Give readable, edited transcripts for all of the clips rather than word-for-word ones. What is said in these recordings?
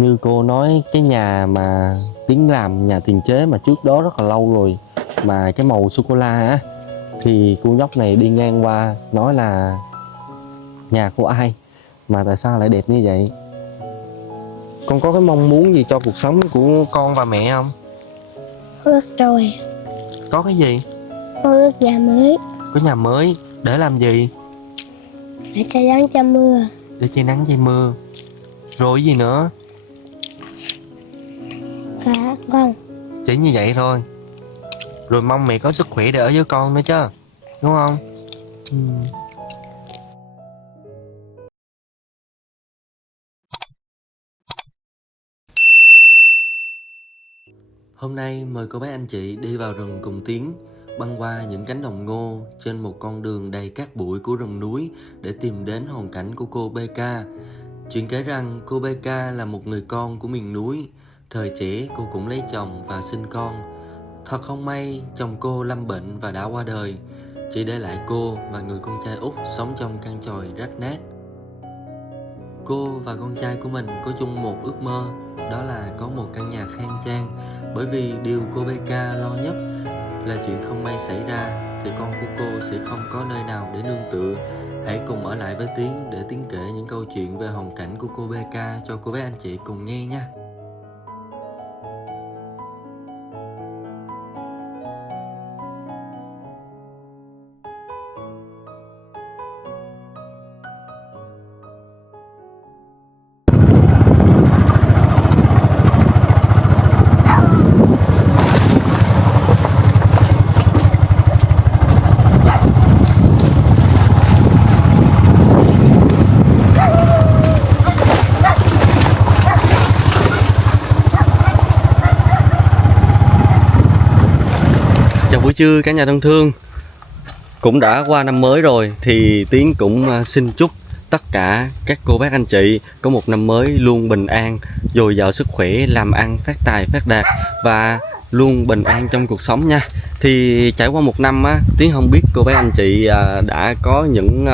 Như cô nói cái nhà mà Tiến làm nhà tiền chế mà trước đó rất là lâu rồi, mà cái màu sô cô la á, thì cô nhóc này đi ngang qua nói là nhà của ai mà tại sao lại đẹp như vậy. Con có cái mong muốn gì cho cuộc sống của con và mẹ không? Ước rồi. Có cái gì? Con ước nhà mới. Có nhà mới để làm gì? Để che nắng che mưa. Để che nắng che mưa. Rồi gì nữa? Và con. Chỉ như vậy thôi. Rồi mong mẹ có sức khỏe để ở với con nữa chứ, đúng không? Hôm nay mời cô bác anh chị đi vào rừng cùng Tiến, băng qua những cánh đồng ngô trên một con đường đầy cát bụi của rừng núi để tìm đến hoàn cảnh của cô BK. Chuyện kể rằng cô BK là một người con của miền núi. Thời trẻ cô cũng lấy chồng và sinh con. Thật không may chồng cô lâm bệnh và đã qua đời, chỉ để lại cô và người con trai út sống trong căn chòi rách nát. Cô và con trai của mình có chung một ước mơ, đó là có một căn nhà khang trang. Bởi vì điều cô BK lo nhất là chuyện không may xảy ra thì con của cô sẽ không có nơi nào để nương tựa. Hãy cùng ở lại với Tiến để Tiến kể những câu chuyện về hoàn cảnh của cô BK cho cô bé anh chị cùng nghe nha. Chào buổi trưa cả nhà thân thương. Cũng đã qua năm mới rồi thì Tiến cũng xin chúc tất cả các cô bác anh chị có một năm mới luôn bình an, dồi dào sức khỏe, làm ăn phát tài phát đạt và luôn bình an trong cuộc sống nha. Thì trải qua một năm á, Tiến không biết cô bác anh chị đã có những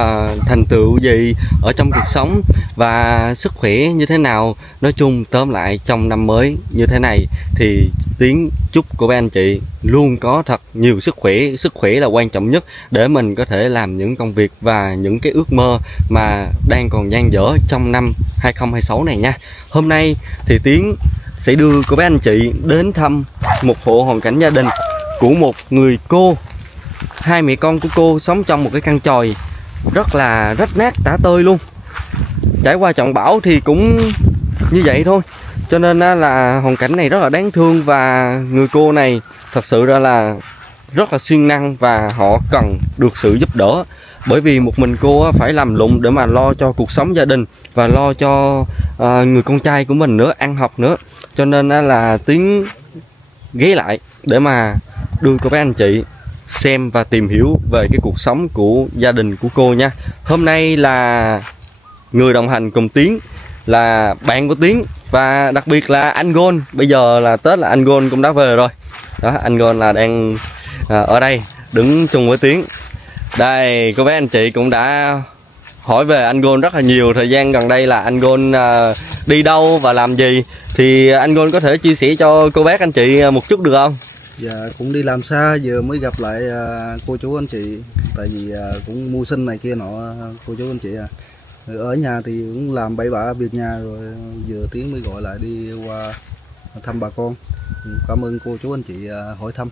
thành tựu gì ở trong cuộc sống và sức khỏe như thế nào. Nói chung tóm lại trong năm mới như thế này thì Tiến chúc cô bác anh chị luôn có thật nhiều sức khỏe. Sức khỏe là quan trọng nhất để mình có thể làm những công việc và những cái ước mơ mà đang còn dang dở trong năm 2026 này nha. Hôm nay thì Tiến sẽ đưa cô bé anh chị đến thăm một hộ hoàn cảnh gia đình của một người cô. Hai mẹ con của cô sống trong một cái căn chòi rất là rách nát tả tơi luôn. Trải qua trận bão thì cũng như vậy thôi, cho nên là hoàn cảnh này rất là đáng thương. Và người cô này thật sự ra là rất là siêng năng và họ cần được sự giúp đỡ. Bởi vì một mình cô phải làm lụng để mà lo cho cuộc sống gia đình và lo cho người con trai của mình nữa, ăn học nữa. Cho nên là Tiến ghé lại để mà đưa cô bé anh chị xem và tìm hiểu về cái cuộc sống của gia đình của cô nha. Hôm nay là người đồng hành cùng Tiến là bạn của Tiến và đặc biệt là anh Gôn. Bây giờ là Tết là anh Gôn cũng đã về rồi. Đó, anh Gôn là đang ở đây đứng chung với Tiến. Đây, cô bé anh chị cũng đã hỏi về anh Gôn rất là nhiều. Thời gian gần đây là anh Gôn đi đâu và làm gì, thì anh Gôn có thể chia sẻ cho cô bác anh chị một chút được không? Dạ, cũng đi làm xa, vừa mới gặp lại cô chú anh chị. Tại vì cũng mưu sinh này kia nọ, cô chú anh chị Rồi ở nhà thì cũng làm bậy bạ việc nhà, rồi vừa Tiến mới gọi lại đi qua thăm bà con. Cảm ơn cô chú anh chị hỏi thăm.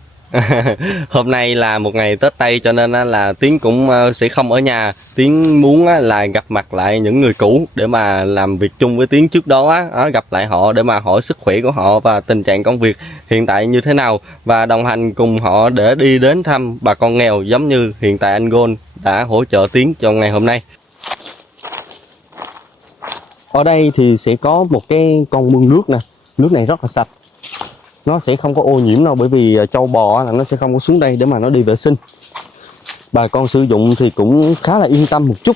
Hôm nay là một ngày Tết Tây cho nên là Tiến cũng sẽ không ở nhà. Tiến muốn là gặp mặt lại những người cũ để mà làm việc chung với Tiến trước đó, gặp lại họ để mà hỏi sức khỏe của họ và tình trạng công việc hiện tại như thế nào, và đồng hành cùng họ để đi đến thăm bà con nghèo giống như hiện tại anh Gôn đã hỗ trợ Tiến trong ngày hôm nay. Ở đây thì sẽ có một cái con mương nước nè. Nước này rất là sạch, nó sẽ không có ô nhiễm đâu, bởi vì trâu bò là nó sẽ không có xuống đây để mà nó đi vệ sinh. Bà con sử dụng thì cũng khá là yên tâm một chút.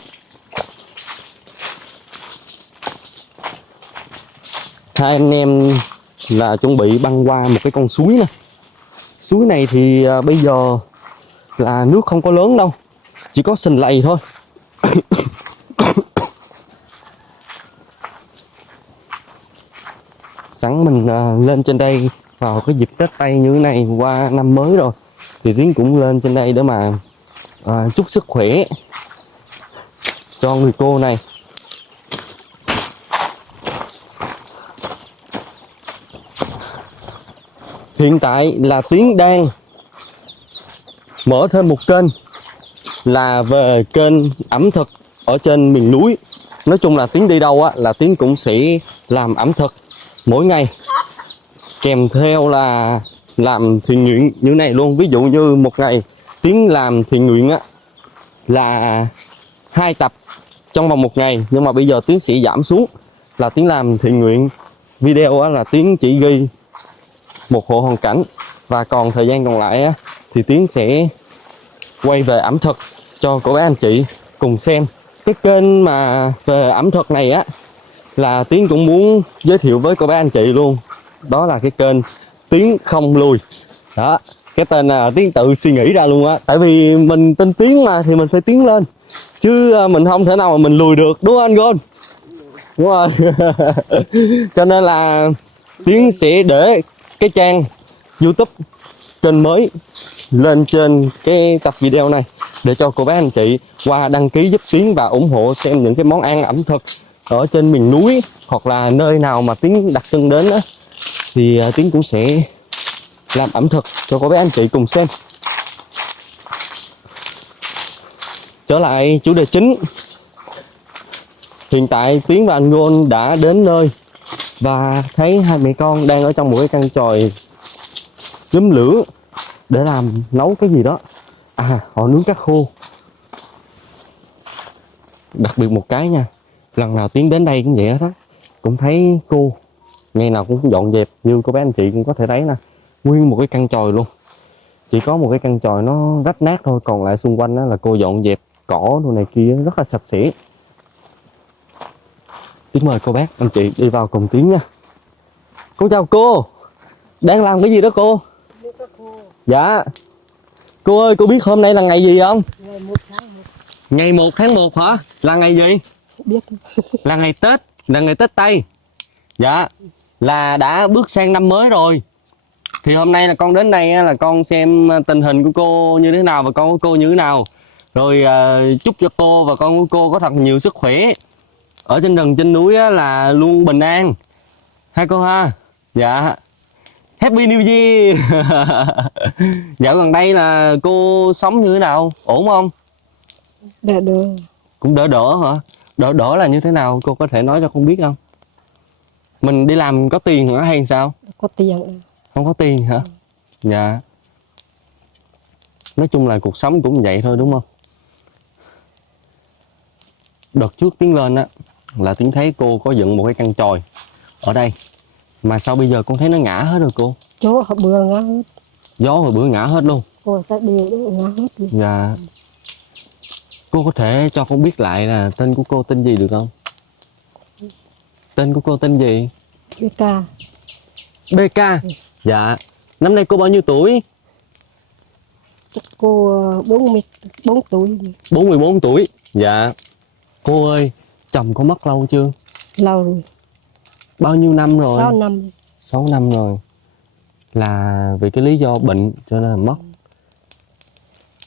Hai anh em là chuẩn bị băng qua một cái con suối nè. Suối này thì bây giờ là nước không có lớn đâu, chỉ có sình lầy thôi. sẵn mình lên trên đây vào cái dịp Tết Tây như thế này qua năm mới rồi, thì Tiến cũng lên trên đây để mà chúc sức khỏe cho người cô này. Hiện tại là Tiến đang mở thêm một kênh là về kênh ẩm thực ở trên miền núi. Nói chung là Tiến đi đâu á là Tiến cũng sẽ làm ẩm thực mỗi ngày, kèm theo là làm thiện nguyện như này luôn. Ví dụ như một ngày Tiến làm thiện nguyện á là 2 tập trong vòng một ngày, nhưng mà bây giờ Tiến sẽ giảm xuống là Tiến làm thiện nguyện video á là Tiến chỉ ghi một hộ hoàn cảnh, và còn thời gian còn lại á thì Tiến sẽ quay về ẩm thực cho cô bác anh chị cùng xem. Cái kênh mà về ẩm thực này á là Tiến cũng muốn giới thiệu với cô bác anh chị luôn, đó là cái kênh Tiến Không Lùi. Đó, cái tên là Tiến tự suy nghĩ ra luôn á, tại vì mình tên Tiến mà thì mình phải tiến lên, chứ mình không thể nào mà mình lùi được, đúng không anh Gon? Đúng rồi. Cho nên là Tiến sẽ để cái trang YouTube kênh mới lên trên cái tập video này để cho cô bác anh chị qua đăng ký giúp Tiến và ủng hộ xem những cái món ăn ẩm thực ở trên miền núi hoặc là nơi nào mà Tiến đặt chân đến á, thì Tiến cũng sẽ làm ẩm thực cho cô bác anh chị cùng xem. Trở lại chủ đề chính, hiện tại Tiến và anh Gon đã đến nơi và thấy hai mẹ con đang ở trong một cái căn chòi nhóm lửa để làm nấu cái gì đó. Họ nướng cá khô. Đặc biệt một cái nha, lần nào Tiến đến đây cũng vậy đó, cũng thấy cô ngày nào cũng dọn dẹp, như cô bác anh chị cũng có thể thấy nè, nguyên một cái căn chòi luôn. Chỉ có một cái căn chòi nó rách nát thôi, còn lại xung quanh đó là cô dọn dẹp cỏ đồ này kia rất là sạch sẽ. Tiến mời cô bác anh chị đi vào cùng Tiến nha. Cô chào cô, đang làm cái gì đó cô? Dạ. Cô ơi, cô biết hôm nay là ngày gì không? Ngày 1 tháng 1 hả? Là ngày gì? Biết. Là ngày Tết, là ngày Tết Tây. Dạ, là đã bước sang năm mới rồi. Thì hôm nay là con đến đây là con xem tình hình của cô như thế nào và con của cô như thế nào. Rồi chúc cho cô và con của cô có thật nhiều sức khỏe. Ở trên rừng trên núi là luôn bình an. Hai cô ha? Dạ. Happy New Year. Dạo gần đây là cô sống như thế nào? Ổn không? Đỡ đỡ. Cũng đỡ đỡ hả? Đỡ đỡ là như thế nào? Cô có thể nói cho con biết không? Mình đi làm có tiền hả hay sao? Có tiền. Không có tiền hả? Dạ. Nói chung là cuộc sống cũng vậy thôi đúng không? Đợt trước Tiến lên á là Tiến thấy cô có dựng một cái căn chòi ở đây. Mà sao bây giờ con thấy nó ngã hết rồi cô? Chỗ họ bừa ngã hết. Gió hồi bữa ngã hết luôn. Cô ta đều ngã hết luôn. Dạ. Cô có thể cho con biết lại là tên của cô tên gì được không? Tên của cô tên gì? BK. BK. Dạ. Năm nay cô bao nhiêu tuổi? Chắc cô 44 tuổi. 44 tuổi. Dạ. Cô ơi, chồng có mất lâu chưa? Lâu rồi. Bao nhiêu năm rồi? 6 năm. 6 năm rồi. Là vì cái lý do bệnh cho nên là mất.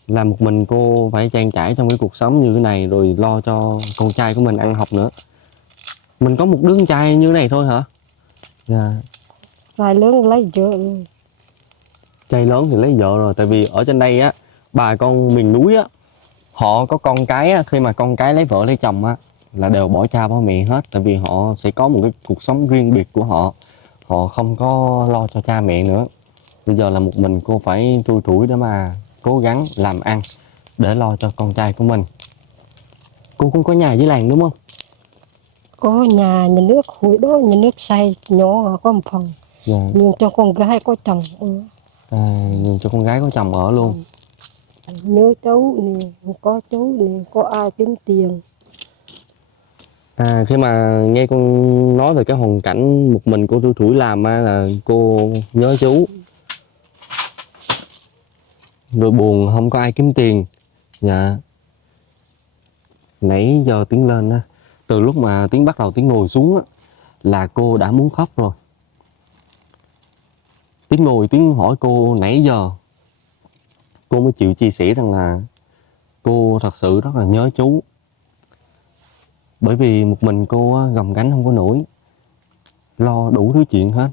Là một mình cô phải trang trải trong cái cuộc sống như thế này, rồi lo cho con trai của mình ăn học nữa. Mình có một đứa con trai như thế này thôi hả? Dạ. Vài lớn lấy vợ rồi. Trai lớn thì lấy vợ rồi. Tại vì ở trên đây á, bà con miền núi á, họ có con cái á, khi mà con cái lấy vợ lấy chồng á là đều bỏ cha bỏ mẹ hết. Tại vì họ sẽ có một cái cuộc sống riêng biệt của họ. Họ không có lo cho cha mẹ nữa. Bây giờ là một mình cô phải trui trủi để mà cố gắng làm ăn để lo cho con trai của mình. Cô cũng có nhà dưới làng đúng không? Có nhà nước hồi đó nhà nước xây nhỏ có một phòng. Dạ. Nhưng cho con gái có chồng ở. Nhìn cho con gái có chồng ở luôn. Nhớ cháu nè, có cháu nè, có ai kiếm tiền. Khi mà nghe con nói về cái hoàn cảnh một mình cô trui trủi làm á là cô nhớ chú. Rồi buồn không có ai kiếm tiền. Dạ. Nãy giờ Tiến lên á, từ lúc mà Tiến bắt đầu Tiến ngồi xuống á là cô đã muốn khóc rồi. Tiếng ngồi tiếng hỏi cô nãy giờ, cô mới chịu chia sẻ rằng là cô thật sự rất là nhớ chú. Bởi vì một mình cô á, gồng gánh không có nổi, lo đủ thứ chuyện hết.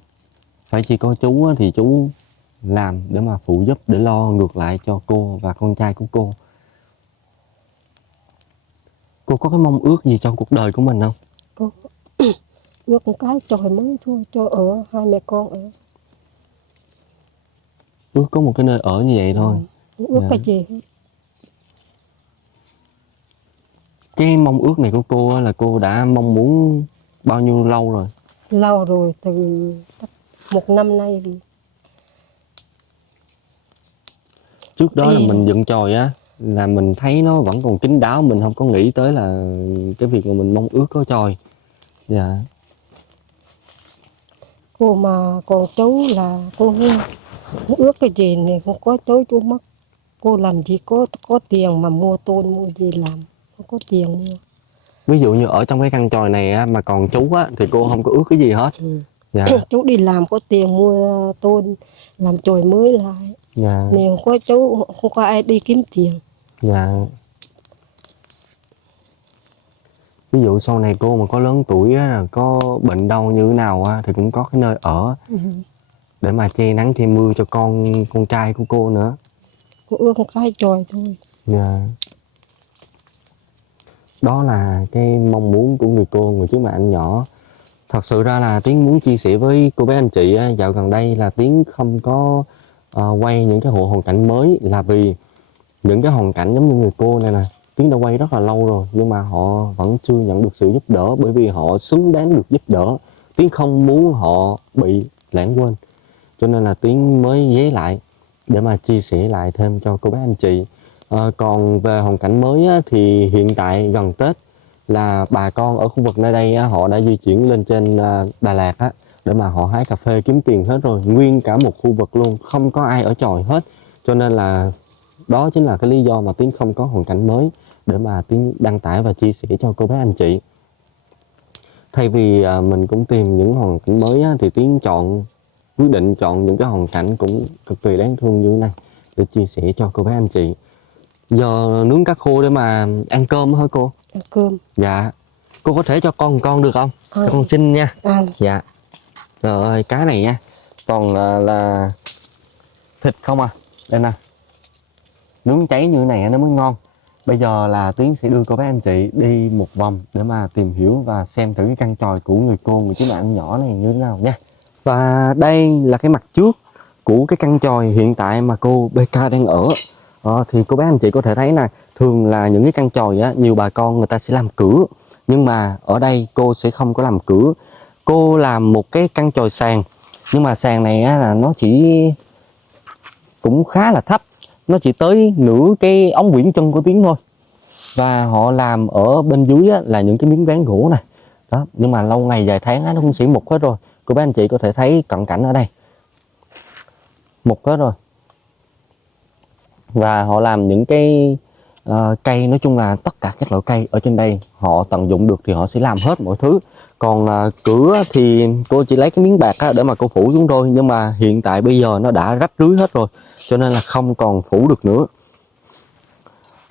Phải chỉ có chú á, thì chú làm để mà phụ giúp, để lo ngược lại cho cô và con trai của cô. Cô có cái mong ước gì trong cuộc đời của mình không? Có ước một cái chòi mới thôi, cho ở hai mẹ con ở. Ước có một cái nơi ở như vậy thôi. Không ước Dạ. cái gì hết. Cái mong ước này của cô á, là cô đã mong muốn bao nhiêu lâu rồi? Lâu rồi, từ một năm nay thì Trước đó là Đi. mình dựng chòi á, là mình thấy nó vẫn còn kín đáo, mình không có nghĩ tới là cái việc mà mình mong ước có chòi. Dạ. cô mà còn cháu là cô không ước cái gì này, không có cháu chú mất. Cô làm gì có tiền mà mua tôn mua gì làm, không có tiền mua. Ví dụ như ở trong cái căn chòi này á, mà còn chú á, thì cô không có ước cái gì hết. Dạ. Chú đi làm có tiền mua tôn làm chòi mới lại. Dạ. Nên không có cháu, không có ai đi kiếm tiền. Dạ. Ví dụ sau này cô mà có lớn tuổi á, là có bệnh đau như thế nào á, thì cũng có cái nơi ở để mà che nắng che mưa cho con trai của cô nữa. Cô ước một cái chòi thôi. Dạ. Đó là cái mong muốn của người cô, người chú mà anh nhỏ. Thật sự ra là Tiến muốn chia sẻ với cô bé anh chị á, dạo gần đây là Tiến không có quay những cái hộ hoàn cảnh mới, là vì những cái hoàn cảnh giống như người cô này nè, Tiến đã quay rất là lâu rồi, nhưng mà họ vẫn chưa nhận được sự giúp đỡ, bởi vì họ xứng đáng được giúp đỡ. Tiến không muốn họ bị lãng quên, cho nên là Tiến mới ghé lại để mà chia sẻ lại thêm cho cô bé anh chị. Còn về hoàn cảnh mới á, thì hiện tại gần Tết là bà con ở khu vực nơi đây á, họ đã di chuyển lên trên Đà Lạt á, để mà họ hái cà phê kiếm tiền hết rồi, nguyên cả một khu vực luôn, không có ai ở chòi hết. Cho nên là đó chính là cái lý do mà Tiến không có hoàn cảnh mới để mà Tiến đăng tải và chia sẻ cho cô bé anh chị. Thay vì mình cũng tìm những hoàn cảnh mới á, thì Tiến quyết định chọn những cái hoàn cảnh cũng cực kỳ đáng thương như thế này để chia sẻ cho cô bé anh chị. Giờ nướng cá khô để mà ăn cơm hả cô? Ăn cơm. Dạ. Cô có thể cho con được không? Cho con xin nha. Dạ. Trời ơi, cá này nha, toàn là thịt không à. Đây nè, nướng cháy như thế này nó mới ngon. Bây giờ là Tiến sẽ đưa cô bé anh chị đi một vòng để mà tìm hiểu và xem thử cái căn chòi của người cô, người chú bạn nhỏ này như thế nào nha. Và đây là cái mặt trước của cái căn chòi hiện tại mà cô BK đang ở. Thì cô bé anh chị có thể thấy nè, thường là những cái căn chòi á, nhiều bà con người ta sẽ làm cửa, nhưng mà ở đây cô sẽ không có làm cửa. Cô làm một cái căn chòi sàn, nhưng mà sàn này á, là nó chỉ cũng khá là thấp, nó chỉ tới nửa cái ống quyển chân của Tiến thôi. Và họ làm ở bên dưới á, là những cái miếng ván gỗ này đó, nhưng mà lâu ngày vài tháng á, nó cũng sẽ mục hết rồi. Cô bé anh chị có thể thấy cận cảnh ở đây, mục hết rồi. Và họ làm những cái cây, nói chung là tất cả các loại cây ở trên đây họ tận dụng được thì họ sẽ làm hết mọi thứ. Còn cửa thì cô chỉ lấy cái miếng bạc á, để mà cô phủ xuống thôi, nhưng mà hiện tại bây giờ nó đã rách rưới hết rồi, cho nên là không còn phủ được nữa.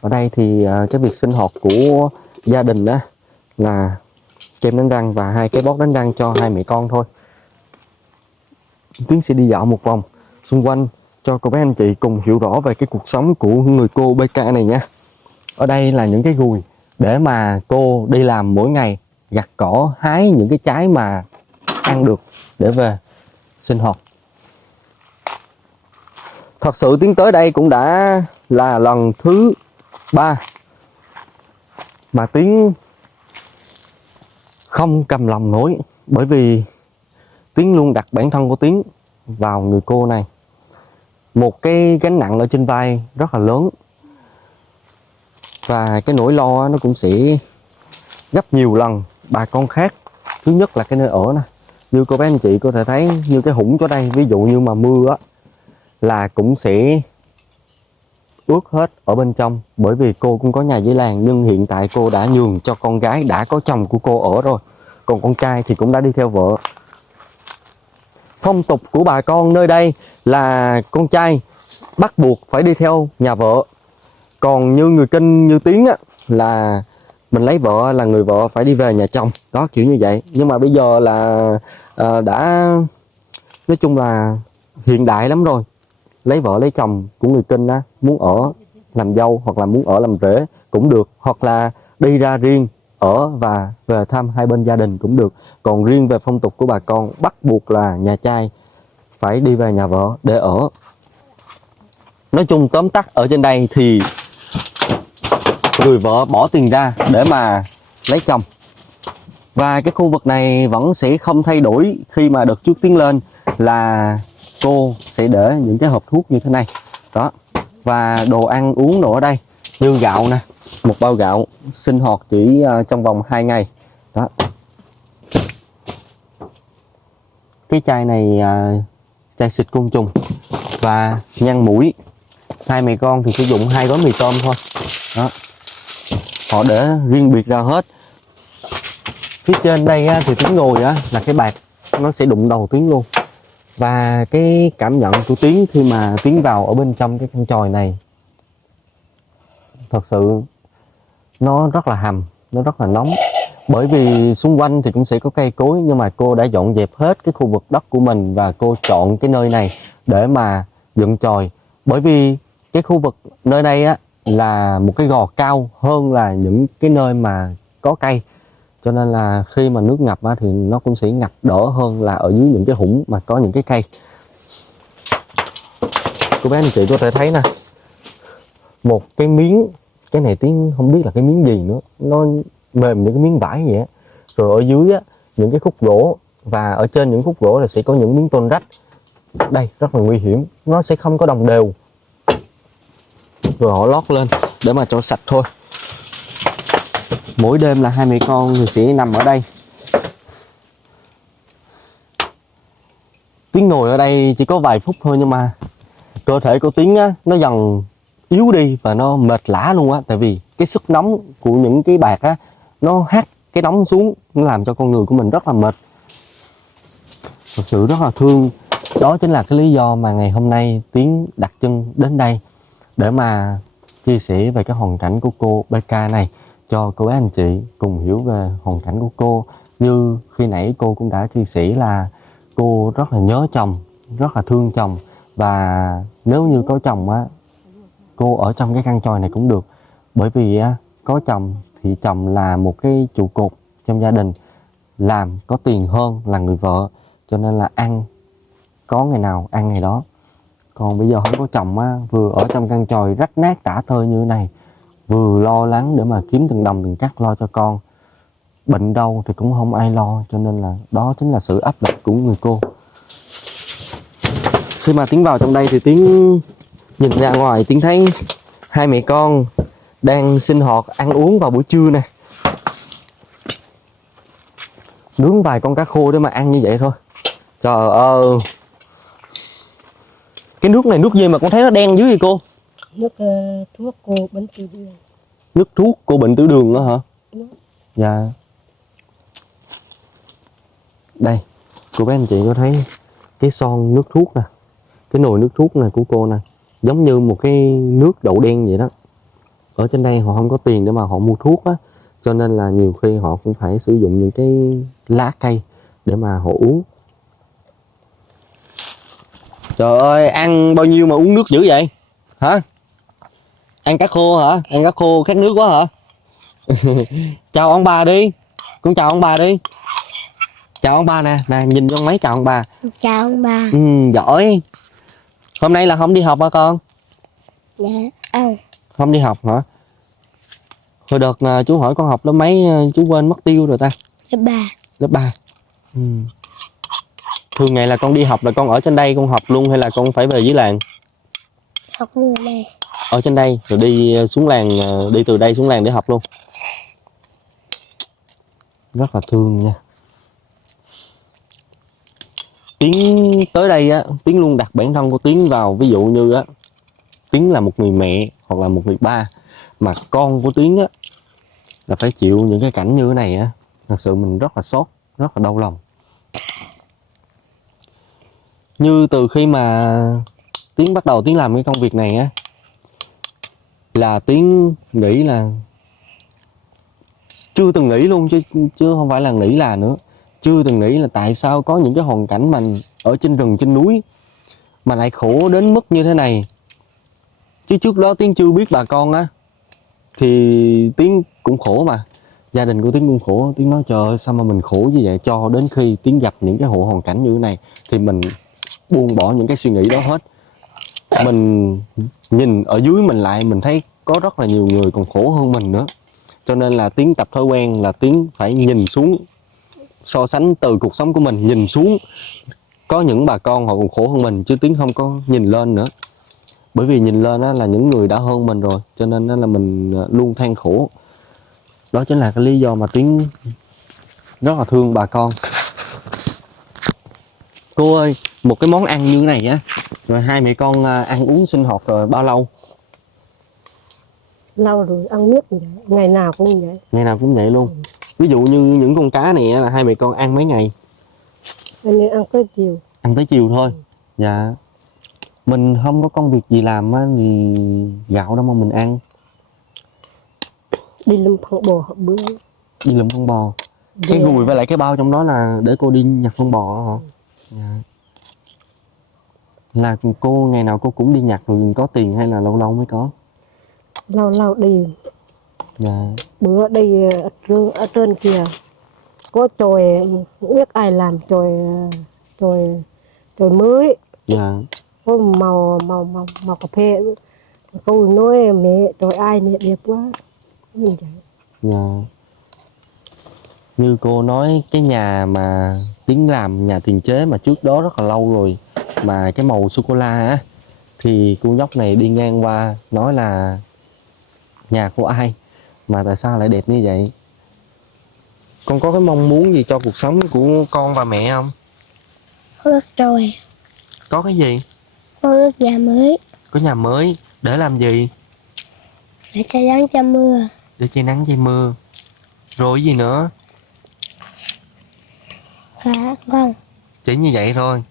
Ở đây thì cái việc sinh hoạt của gia đình đó là kem đánh răng và 2 cái bóp đánh răng cho hai mẹ con thôi. Tiến sẽ đi dạo một vòng xung quanh cho cô bé anh chị cùng hiểu rõ về cái cuộc sống của người cô BK này nha. Ở đây là những cái gùi để mà cô đi làm mỗi ngày, gặt cỏ, hái những cái trái mà ăn được để về sinh hoạt. Thật sự Tiến tới đây cũng đã là lần thứ 3 mà Tiến không cầm lòng nổi, bởi vì Tiến luôn đặt bản thân của Tiến vào người cô này. Một cái gánh nặng ở trên vai rất là lớn, và cái nỗi lo nó cũng sẽ gấp nhiều lần bà con khác. Thứ nhất là cái nơi ở nè, như cô bé anh chị có thể thấy, như cái hũng chỗ đây, ví dụ như mà mưa á, là cũng sẽ ướt hết ở bên trong, bởi vì cô cũng có nhà dưới làng, nhưng hiện tại cô đã nhường cho con gái đã có chồng của cô ở rồi, còn con trai thì cũng đã đi theo vợ. phong tục của bà con nơi đây là con trai bắt buộc phải đi theo nhà vợ. Còn như người Kinh như Tiến á, là mình lấy vợ là người vợ phải đi về nhà chồng. Đó, kiểu như vậy. Nhưng mà bây giờ là đã nói chung là hiện đại lắm rồi. Lấy vợ lấy chồng của người Kinh á, muốn ở làm dâu hoặc là muốn ở làm rể cũng được, hoặc là đi ra riêng ở và về thăm hai bên gia đình cũng được. Còn riêng về phong tục của bà con, bắt buộc là nhà trai phải đi về nhà vợ để ở. Nói chung tóm tắt ở trên đây thì người vợ bỏ tiền ra để mà lấy chồng. Và cái khu vực này vẫn sẽ không thay đổi khi mà đợt trước Tiến lên, là cô sẽ để những cái hộp thuốc như thế này. Đó. Và đồ ăn uống đồ ở đây, như gạo nè, một bao gạo sinh hoạt chỉ trong vòng 2 ngày. Đó. Cái chai này chai xịt côn trùng và nhăn mũi. Hai mẹ con thì sử dụng 2 gói mì tôm thôi. Đó. Họ để riêng biệt ra hết. Phía trên đây á, thì Tiến ngồi á, là cái bạt nó sẽ đụng đầu Tiến luôn. Và cái cảm nhận của Tiến khi mà Tiến vào ở bên trong cái căn chòi này, thật sự nó rất là hầm, nó rất là nóng. Bởi vì xung quanh thì cũng sẽ có cây cối, nhưng mà cô đã dọn dẹp hết cái khu vực đất của mình và cô chọn cái nơi này để mà dựng chòi. Bởi vì cái khu vực nơi đây á, là một cái gò cao hơn là những cái nơi mà có cây. Cho nên là khi mà nước ngập á, thì nó cũng sẽ ngập đỡ hơn là ở dưới những cái hũng mà có những cái cây. Cô bé anh chị có thể thấy nè, một cái miếng, cái này Tiến không biết là cái miếng gì nữa, nó mềm như cái miếng vải vậy á. Rồi ở dưới á, những cái khúc gỗ, và ở trên những khúc gỗ là sẽ có những miếng tôn rách. Đây rất là nguy hiểm, nó sẽ không có đồng đều. Rồi họ lót lên để mà cho sạch thôi. Mỗi đêm là hai mẹ con thì sẽ nằm ở đây. Tiến ngồi ở đây chỉ có vài phút thôi, nhưng mà cơ thể của Tiến á, nó dần yếu đi và nó mệt lả luôn á. Tại vì cái sức nóng của những cái bạt á, nó hắt cái nóng xuống, nó làm cho con người của mình rất là mệt. Thật sự rất là thương. Đó chính là cái lý do mà ngày hôm nay Tiến đặt chân đến đây để mà chia sẻ về cái hoàn cảnh của cô BK này cho cô bé anh chị cùng hiểu về hoàn cảnh của cô. Như khi nãy cô cũng đã chia sẻ là cô rất là nhớ chồng, rất là thương chồng. Và nếu như có chồng á, cô ở trong cái căn chòi này cũng được. Bởi vì á, có chồng thì chồng là một cái trụ cột trong gia đình, làm có tiền hơn là người vợ. Cho nên là ăn, có ngày nào ăn ngày đó. Còn bây giờ không có chồng á, vừa ở trong căn chòi rách nát tả tơi như thế này, vừa lo lắng để mà kiếm từng đồng từng cắc lo cho con, bệnh đâu thì cũng không ai lo. Cho nên là đó chính là sự áp lực của người cô. Khi mà Tiến vào trong đây thì Tiến nhìn ra ngoài, Tiến thấy hai mẹ con đang sinh hoạt ăn uống vào buổi trưa nè. Nướng vài con cá khô để mà ăn như vậy thôi. Trời ơi, cái nước này nước gì mà con thấy nó đen dữ vậy cô? Nước thuốc cô bệnh tiểu đường. Nước thuốc cô bệnh tiểu đường đó hả? Đúng. Dạ. Đây, cô bé anh chị có thấy cái son nước thuốc nè, cái nồi nước thuốc này của cô nè, giống như một cái nước đậu đen vậy đó. Ở trên đây họ không có tiền để mà họ mua thuốc á, cho nên là nhiều khi họ cũng phải sử dụng những cái lá cây để mà họ uống. Trời ơi, ăn bao nhiêu mà uống nước dữ vậy? Hả? Ăn cá khô hả? Ăn cá khô khát nước quá hả? Chào ông bà đi. Con chào ông bà đi. Chào ông bà nè, nè nhìn vô máy chào ông bà. Chào ông bà. Giỏi. Hôm nay là không đi học hả con? Dạ không. Không đi học hả? Hồi đợt chú hỏi con học lớp mấy, chú quên mất tiêu rồi ta? Lớp 3. Lớp 3. Thường ngày là con đi học là con ở trên đây con học luôn hay là con phải về dưới làng? Học luôn ở đây. Ở trên đây rồi đi xuống làng, đi từ đây xuống làng để học luôn. Rất là thương nha. Tiến tới đây á, Tiến luôn đặt bản thân của Tiến vào, ví dụ như á, Tiến là một người mẹ hoặc là một người ba mà con của Tiến á là phải chịu những cái cảnh như thế này á, thật sự mình rất là xót, rất là đau lòng. Như từ khi mà Tiến bắt đầu Tiến làm cái công việc này á, là Tiến nghĩ là chưa từng nghĩ luôn, chứ chứ không phải là nghĩ là nữa, chưa từng nghĩ là tại sao có những cái hoàn cảnh mình ở trên rừng trên núi mà lại khổ đến mức như thế này. Chứ trước đó Tiến chưa biết bà con á thì Tiến cũng khổ, mà gia đình của Tiến cũng khổ. Tiến nói trời ơi, sao mà mình khổ như vậy, cho đến khi Tiến gặp những cái hộ hoàn cảnh như thế này thì mình buông bỏ những cái suy nghĩ đó hết. Mình nhìn ở dưới mình lại, mình thấy có rất là nhiều người còn khổ hơn mình nữa. Cho nên là Tiến tập thói quen là Tiến phải nhìn xuống, so sánh từ cuộc sống của mình, nhìn xuống có những bà con họ còn khổ hơn mình, chứ Tiến không có nhìn lên nữa. Bởi vì nhìn lên đó là những người đã hơn mình rồi, cho nên đó là mình luôn than khổ. Đó chính là cái lý do mà Tiến rất là thương bà con. Cô ơi, một cái món ăn như thế này á, rồi hai mẹ con ăn uống sinh hoạt rồi bao lâu? Lâu rồi, ăn miết vậy, ngày nào cũng vậy. Ngày nào cũng vậy luôn. Ví dụ như những con cá này á, là hai mẹ con ăn mấy ngày? Anh ấy ăn tới chiều. Ăn tới chiều thôi. Dạ. Mình không có công việc gì làm á thì gạo đâu mà mình ăn. Đi lâm phân bò hộp bữa. Đi lượm phân bò. Cái gùi với lại cái bao trong đó là để cô đi nhặt phân bò hả? Dạ. Là cô ngày nào cô cũng đi nhặt rồi có tiền hay là lâu lâu mới có? Lâu lâu đi. Dạ. Bữa đi ở trên kia có chồi, không biết ai làm chồi chồi mới, Dạ. có màu cà phê. Cô nói mẹ chồi ai mẹ đẹp quá. Mình vậy. Dạ. Như cô nói cái nhà mà Tiến làm nhà tiền chế mà trước đó rất là lâu rồi, mà cái màu sô cô la á, thì cô nhóc này đi ngang qua nói là nhà của ai mà tại sao lại đẹp như vậy. Con có cái mong muốn gì cho cuộc sống của con và mẹ không? Ước rồi. Có cái gì? Con ước nhà mới. Có nhà mới để làm gì? Để che nắng che mưa. Để che nắng che mưa. Rồi gì nữa? Và con. Chỉ như vậy thôi.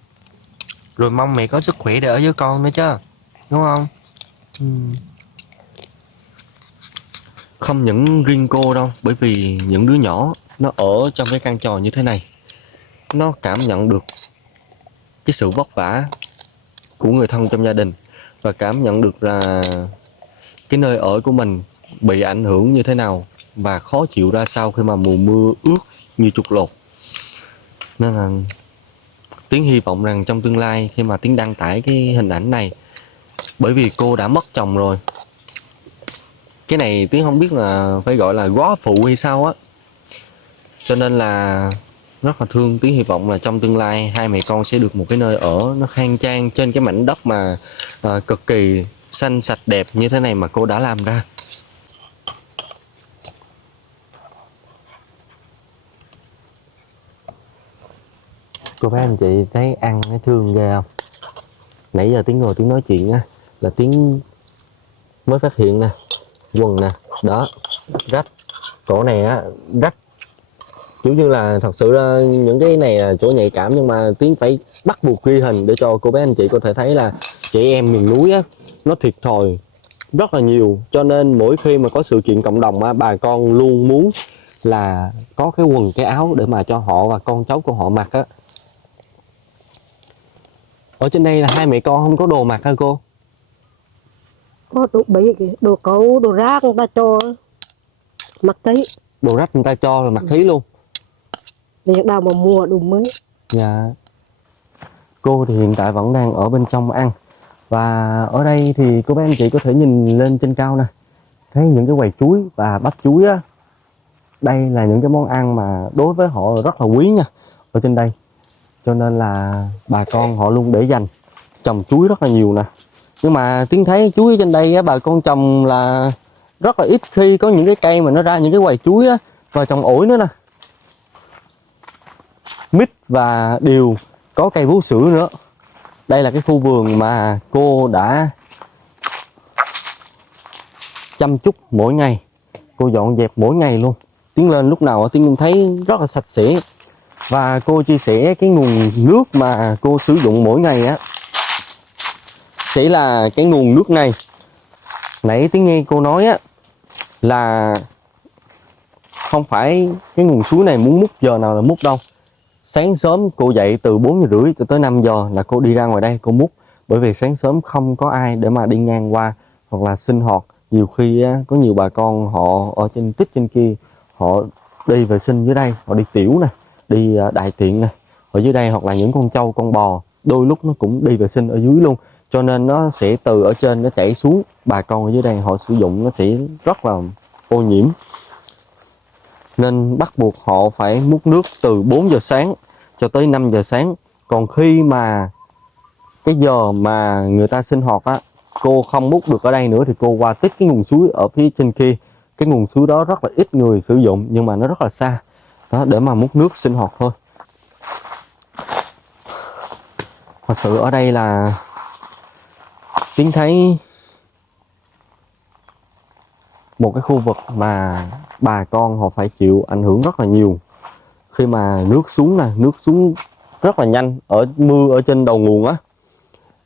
Rồi mong mẹ có sức khỏe để ở với con nữa chứ, đúng không? Không những riêng cô đâu, bởi vì những đứa nhỏ nó ở trong cái căn tròi như thế này, nó cảm nhận được cái sự vất vả của người thân trong gia đình, và cảm nhận được là cái nơi ở của mình bị ảnh hưởng như thế nào và khó chịu ra sao khi mà mùa mưa ướt như chuột lột. Nên là Tiến hy vọng rằng trong tương lai khi mà Tiến đăng tải cái hình ảnh này, bởi vì cô đã mất chồng rồi, cái này Tiến không biết là phải gọi là góa phụ hay sao á, cho nên là rất là thương. Tiến hy vọng là trong tương lai hai mẹ con sẽ được một cái nơi ở nó khang trang trên cái mảnh đất mà cực kỳ xanh sạch đẹp như thế này mà cô đã làm ra. Cô bác anh chị thấy ăn nó thương ghê không? Nãy giờ Tiến ngồi Tiến nói chuyện á là Tiến mới phát hiện nè, quần nè, đó, rách, cổ này á, rách. Kiểu như là thật sự là những cái này là chỗ nhạy cảm, nhưng mà Tiến phải bắt buộc ghi hình để cho cô bé anh chị có thể thấy là chị em miền núi á, nó thiệt thòi rất là nhiều. Cho nên mỗi khi mà có sự kiện cộng đồng á, bà con luôn muốn là có cái quần, cái áo để mà cho họ và con cháu của họ mặc á. Ở trên đây là hai mẹ con không có đồ mặc hả cô? Có đồ bỉ, đồ cấu, đồ rác người ta cho mặc tí. Đồ rách người ta cho rồi mặc thí luôn. Việc nào mà mua đồ mới. Dạ. Cô thì hiện tại vẫn đang ở bên trong ăn. Và ở đây thì cô bác anh chị có thể nhìn lên trên cao nè, thấy những cái quầy chuối và bắp chuối á. Đây là những cái món ăn mà đối với họ rất là quý nha, ở trên đây. Cho nên là bà con họ luôn để dành, trồng chuối rất là nhiều nè. Nhưng mà Tiến thấy chuối ở trên đây á, bà con trồng là rất là ít khi có những cái cây mà nó ra những cái quầy chuối á. Và trồng ổi nữa nè, mít và điều, có cây vú sữa nữa. Đây là cái khu vườn mà cô đã chăm chút mỗi ngày, cô dọn dẹp mỗi ngày luôn. Tiến lên lúc nào Tiến thấy rất là sạch sẽ. Và cô chia sẻ cái nguồn nước mà cô sử dụng mỗi ngày á sẽ là cái nguồn nước này. Nãy Tiến nghe cô nói á là không phải cái nguồn suối này muốn múc giờ nào là múc đâu. Sáng sớm cô dậy từ 4 giờ rưỡi cho tới 5 giờ là cô đi ra ngoài đây cô múc. Bởi vì sáng sớm không có ai để mà đi ngang qua hoặc là sinh hoạt. Nhiều khi á, có nhiều bà con họ ở trên tích trên kia họ đi vệ sinh dưới đây, họ đi tiểu nè, đi đại tiện nè ở dưới đây, hoặc là những con trâu con bò đôi lúc nó cũng đi vệ sinh ở dưới luôn, cho nên nó sẽ từ ở trên nó chảy xuống, bà con ở dưới đây họ sử dụng nó sẽ rất là ô nhiễm, nên bắt buộc họ phải múc nước từ 4 giờ sáng cho tới 5 giờ sáng. Còn khi mà cái giờ mà người ta sinh hoạt á, cô không múc được ở đây nữa thì cô qua tích cái nguồn suối ở phía trên kia. Cái nguồn suối đó rất là ít người sử dụng nhưng mà nó rất là xa đó, để mà múc nước sinh hoạt thôi. Thật sự ở đây là Tiến thấy một cái khu vực mà bà con họ phải chịu ảnh hưởng rất là nhiều. Khi mà nước xuống nè, nước xuống rất là nhanh. Ở mưa ở trên đầu nguồn á,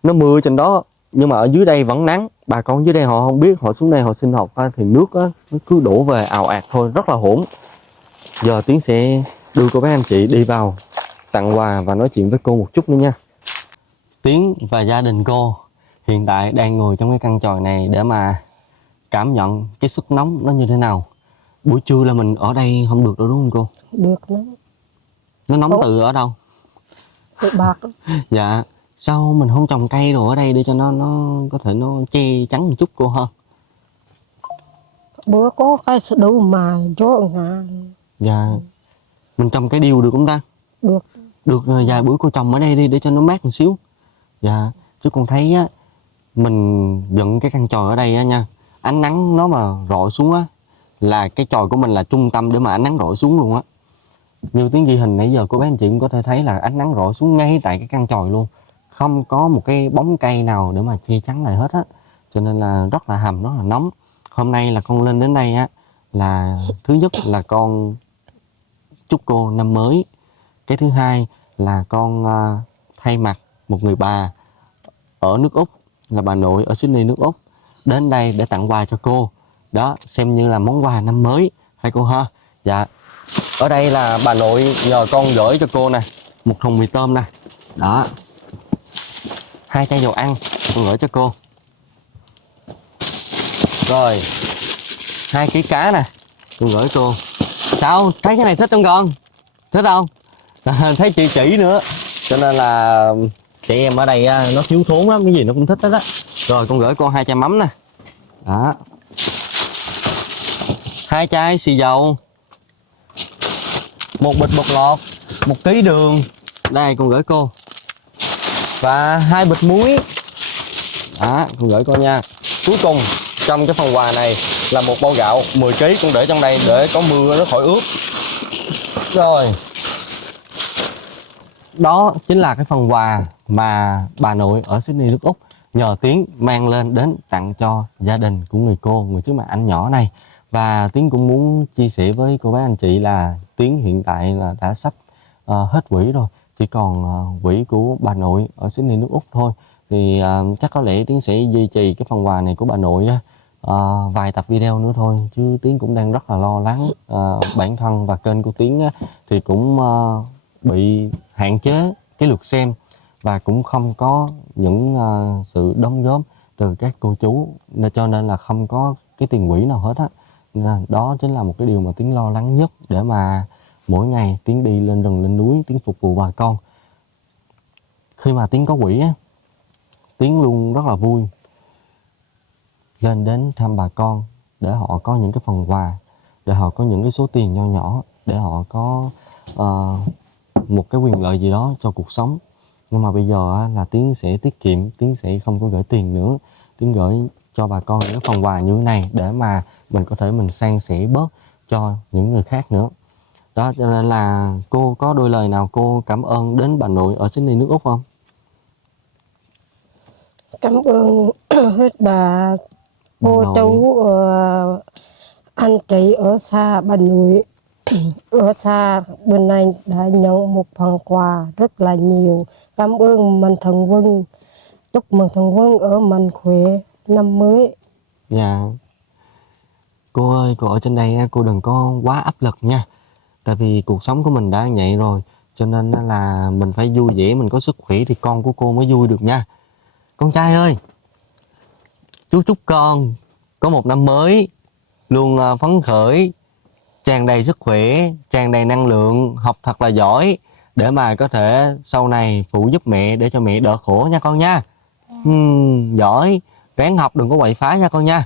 nó mưa trên đó nhưng mà ở dưới đây vẫn nắng. Bà con dưới đây họ không biết, họ xuống đây họ sinh hoạt á, thì nước á, nó cứ đổ về ào ạt thôi, rất là hỗn. Giờ Tiến sẽ đưa cô bé anh chị đi vào tặng quà và nói chuyện với cô một chút nữa nha. Tiến và gia đình cô hiện tại đang ngồi trong cái căn chòi này để mà cảm nhận cái sức nóng nó như thế nào. Buổi trưa là mình ở đây không được đâu đúng không cô? Được Nó nóng từ ở đâu? tự bạc đó. Dạ. Sao mình không trồng cây đồ ở đây để cho nó có thể nó che chắn một chút cô ha? Bữa có cái sự đủ mà gió ngã. Dạ. Mình trồng cây điều được không ta? Được. Được rồi, vài bữa cô trồng ở đây đi để cho nó mát một xíu. Dạ. Chứ con thấy á, mình dựng cái căn chòi ở đây á nha, ánh nắng nó mà rọi xuống á là cái chòi của mình là trung tâm để mà ánh nắng rọi xuống luôn á. Như Tiến ghi hình nãy giờ cô bé anh chị cũng có thể thấy là ánh nắng rọi xuống ngay tại cái căn chòi luôn, không có một cái bóng cây nào để mà che chắn lại hết á, cho nên là rất là hầm, rất là nóng. Hôm nay là con lên đến đây á là thứ nhất là con chúc cô năm mới, cái thứ hai là con thay mặt một người bà ở nước Úc, là bà nội ở Sydney nước Úc, đến đây để tặng quà cho cô đó, xem như là món quà năm mới hay cô ha. Dạ. Ở đây là bà nội nhờ con gửi cho cô nè một thùng mì tôm nè đó, 2 chai dầu ăn con gửi cho cô, rồi 2 ký cá nè con gửi cô. Sao thấy cái này thích không con? Thích không? Thấy chị chỉ nữa, cho nên là chị em ở đây nó thiếu thốn lắm, cái gì nó cũng thích hết á. Rồi con gửi cô 2 chai mắm nè đó, 2 chai xì dầu, 1 bịch bột lọc, 1 ký đường đây con gửi cô, và 2 bịch muối đó con gửi cô nha. Cuối cùng trong cái phần quà này là một bao gạo 10 kg con để trong đây để có mưa nó khỏi ướt. Rồi đó chính là cái phần quà mà bà nội ở Sydney nước Úc nhờ Tiến mang lên đến tặng cho gia đình của người cô, người trước mặt anh nhỏ này. Và Tiến cũng muốn chia sẻ với cô bác anh chị là Tiến hiện tại là đã sắp hết quỹ rồi, chỉ còn quỹ của bà nội ở Sydney nước Úc thôi. Thì chắc có lẽ Tiến sẽ duy trì cái phần quà này của bà nội vài tập video nữa thôi, chứ Tiến cũng đang rất là lo lắng. Bản thân và kênh của Tiến thì cũng bị hạn chế cái lượt xem và cũng không có những sự đóng góp từ các cô chú, cho nên là không có cái tiền quỹ nào hết á. Đó chính là một cái điều mà Tiến lo lắng nhất, để mà mỗi ngày Tiến đi lên rừng lên núi, Tiến phục vụ bà con. Khi mà Tiến có quỹ á, Tiến luôn rất là vui lên đến thăm bà con để họ có những cái phần quà, để họ có những cái số tiền nho nhỏ, để họ có một cái quyền lợi gì đó cho cuộc sống. Nhưng mà bây giờ là Tiến sẽ tiết kiệm, Tiến sẽ không có gửi tiền nữa, Tiến gửi cho bà con những phần quà như thế này để mà mình có thể mình san sẻ bớt cho những người khác nữa. Đó, cho nên là cô có đôi lời nào cô cảm ơn đến bà nội ở Sydney nước Úc không? Cảm ơn hết bà cô Nội. chú anh chị ở xa bà nội Ở xa bên này đã nhận một phần quà rất là nhiều. Cảm ơn Mạnh Thường Quân. Chúc Mạnh Thường Quân ở mạnh khỏe năm mới. Dạ. Cô ơi, cô ở trên đây á, cô đừng có quá áp lực nha. Tại vì cuộc sống của mình đã vậy rồi, cho nên á là mình phải vui vẻ, mình có sức khỏe thì con của cô mới vui được nha. Con trai ơi, chú chúc con có một năm mới luôn phấn khởi, tràn đầy sức khỏe, tràn đầy năng lượng, học thật là giỏi để mà có thể sau này phụ giúp mẹ để cho mẹ đỡ khổ nha con nha. Giỏi, ráng học đừng có quậy phá nha con nha.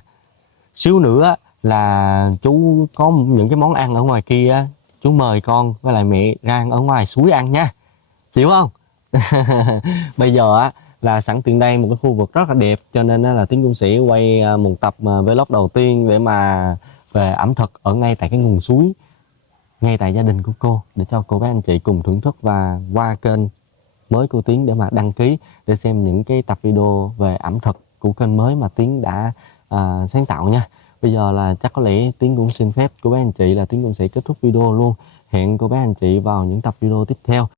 Xíu nữa là chú có những cái món ăn ở ngoài kia á, chú mời con với lại mẹ ra ăn ở ngoài suối ăn nha. Chịu không? Bây giờ á là sẵn tiện đây một cái khu vực rất là đẹp, cho nên á là Tiến cũng sẽ quay một tập vlog đầu tiên để mà về ẩm thực ở ngay tại cái nguồn suối, ngay tại gia đình của cô, để cho cô bác anh chị cùng thưởng thức và qua kênh mới của Tiến để mà đăng ký để xem những cái tập video về ẩm thực của kênh mới mà Tiến đã sáng tạo nha. Bây giờ là chắc có lẽ Tiến cũng xin phép cô bác anh chị là Tiến cũng sẽ kết thúc video luôn. Hẹn cô bác anh chị vào những tập video tiếp theo.